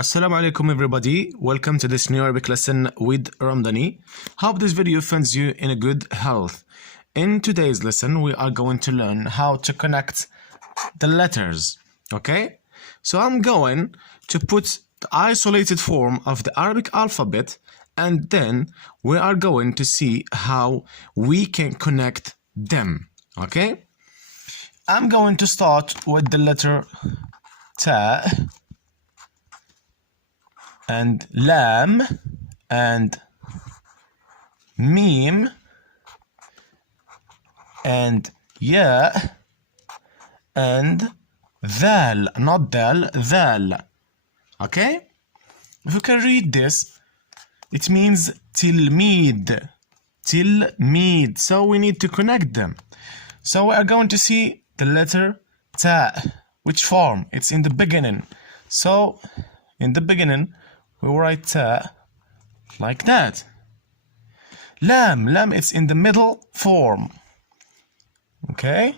Assalamu alaikum everybody, welcome to this new Arabic lesson with RAMDANI. Hope this video finds you in a good health. In today's lesson we are going to learn how to connect the letters, okay? So I'm going to put the isolated form of the Arabic alphabet and then we are going to see how we can connect them, okay? I'm going to start with the letter Ta and Lam and Mim and Ya and Dhal, not Dal, Dhal. Okay? If you can read this, it means Tilmid. Tilmid. So we need to connect them. So we are going to see the letter Ta. Which form? It's in the beginning. So in the beginning, we write Ta like that. Lam, Lam, it's in the middle form. Okay,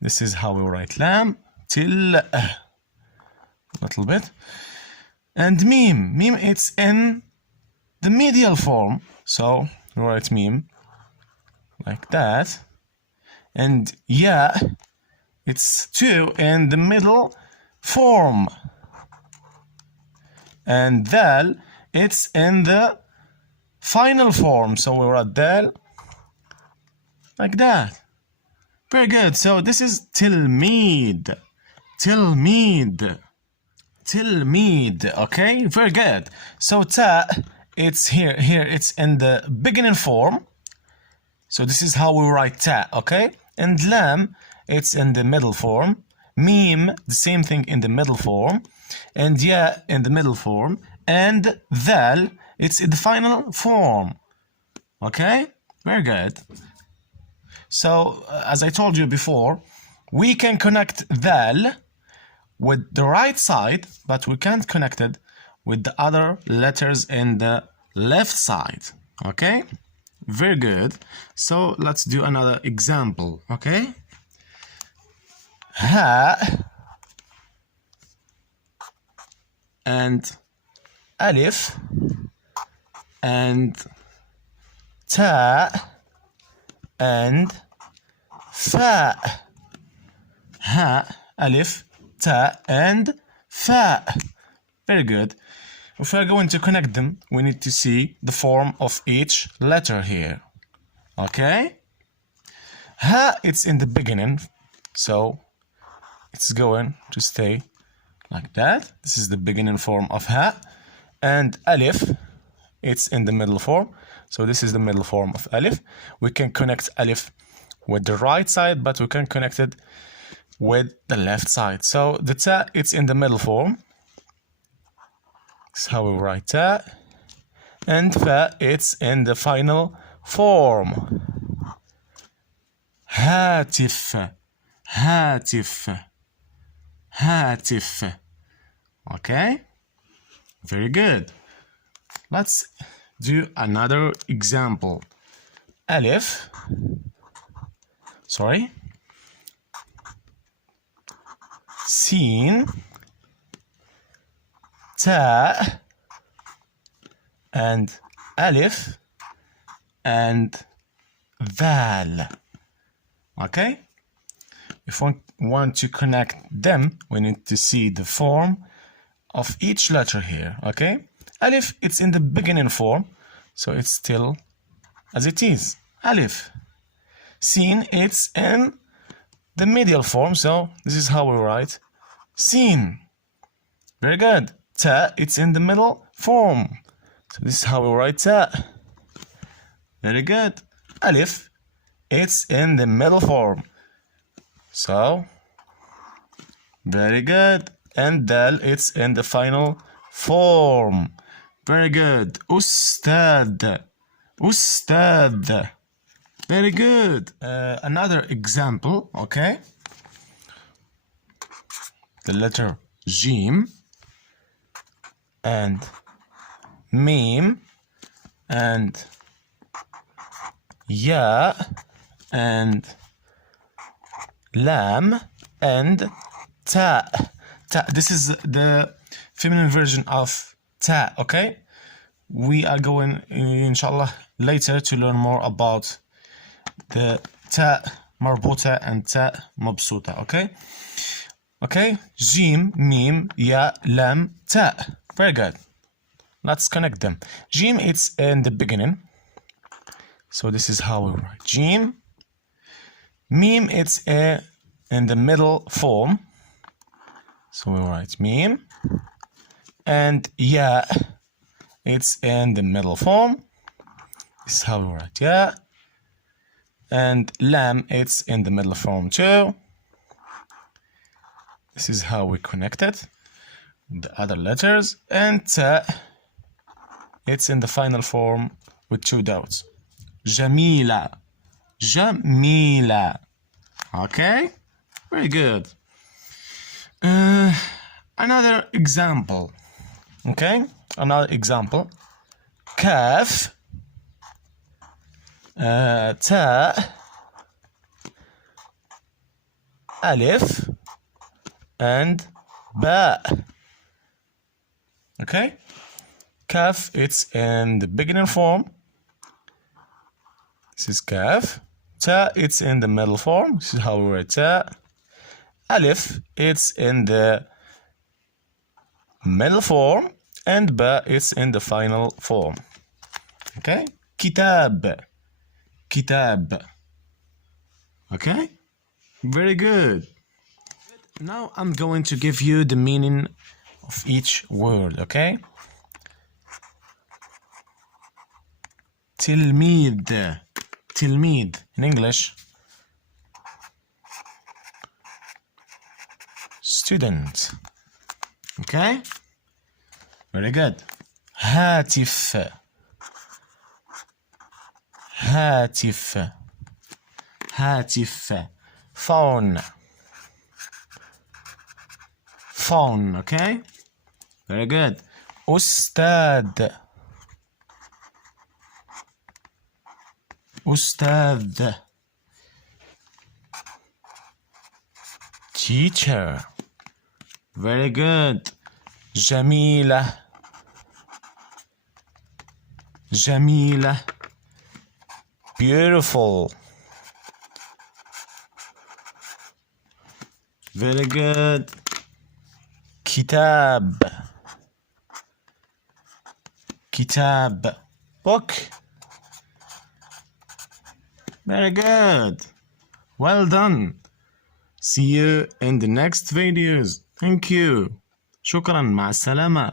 this is how we write Lam till a little bit. And Mim, Mim, it's in the medial form. So we write Mim like that. And Ya, it's too in the middle form. And Dal, it's in the final form. So we write Dal like that. Very good. So this is Tilmid. Tilmid. Tilmid. Okay, very good. So Ta, it's here. Here it's in the beginning form. So this is how we write Ta, okay? And Lam, it's in the middle form. Mim, the same thing in the middle form. And Ya in the middle form. And Dhal, it's in the final form. Okay? Very good. So, as I told you before, we can connect Dhal with the right side, but we can't connect it with the other letters in the left side. Okay? Very good. So, let's do another example. Okay? Ha and Alif and Ta and Fa. Ha, Alif, Ta and Fa. Very good. If we are going to connect them, we need to see the form of each letter here. Okay? Ha, it's in the beginning, so it's going to stay like that. This is the beginning form of Ha. And Alif, it's in the middle form. So this is the middle form of Alif. We can connect Alif with the right side, but we can connect it with the left side. So the Ta, it's in the middle form. That's how we write Ta. And Fa, it's in the final form. Hatif. Hatif. Hatif. Okay, very good. Let's do another example. Alif, sorry, Sin, Ta, and Alif, and Val. Okay, if we want to connect them, we need to see the form of each letter here, okay? Alif, it's in the beginning form, so it's still as it is, Alif. Sin, it's in the medial form, so this is how we write Sin. Very good. Ta, it's in the middle form, so this is how we write Ta. Very good. Alif, it's in the middle form, so very good. And Dal, it's in the final form. Very good. Ustad. Ustad. Very good. Another example, okay? The letter Jim and Mim and Ya and Lam and Ta. This is the feminine version of ta, okay? We are going, inshallah, later to learn more about the ta marbuta and ta mabsuta, okay? Okay, jim, mim, ya, lam, ta. Very good. Let's connect them. Jim, it's in the beginning. So this is how we write. Jim. Mim, it's in the middle form. So we write mim. And ya, it's in the middle form. This is how we write ya. And lam, it's in the middle form too. This is how we connect it. The other letters. And ta, it's in the final form with 2 dots. Jamila. Jamila. Okay? Very good. Another example. Okay? Another example. Kaf. Ta. Alif. And ba. Okay? Kaf, it's in the beginning form. This is kaf. Ta, it's in the middle form. This is how we write ta. Alif, it's in the middle form. And ba, it's in the final form. Okay? Kitab. Kitab. Okay? Very good. Now I'm going to give you the meaning of each word, okay? Tilmid. Tilmid in English. Student. Okay? Very good. Hatif. Hatif. Hatif. Phone. Phone, okay? Very good. Ustad. Ustad. Teacher. Very good. Jamila. Jamila. Beautiful. Very good. Kitab. Kitab. Book. Very good. Well done. See you in the next videos. Thank you. شكرا. مع السلامة.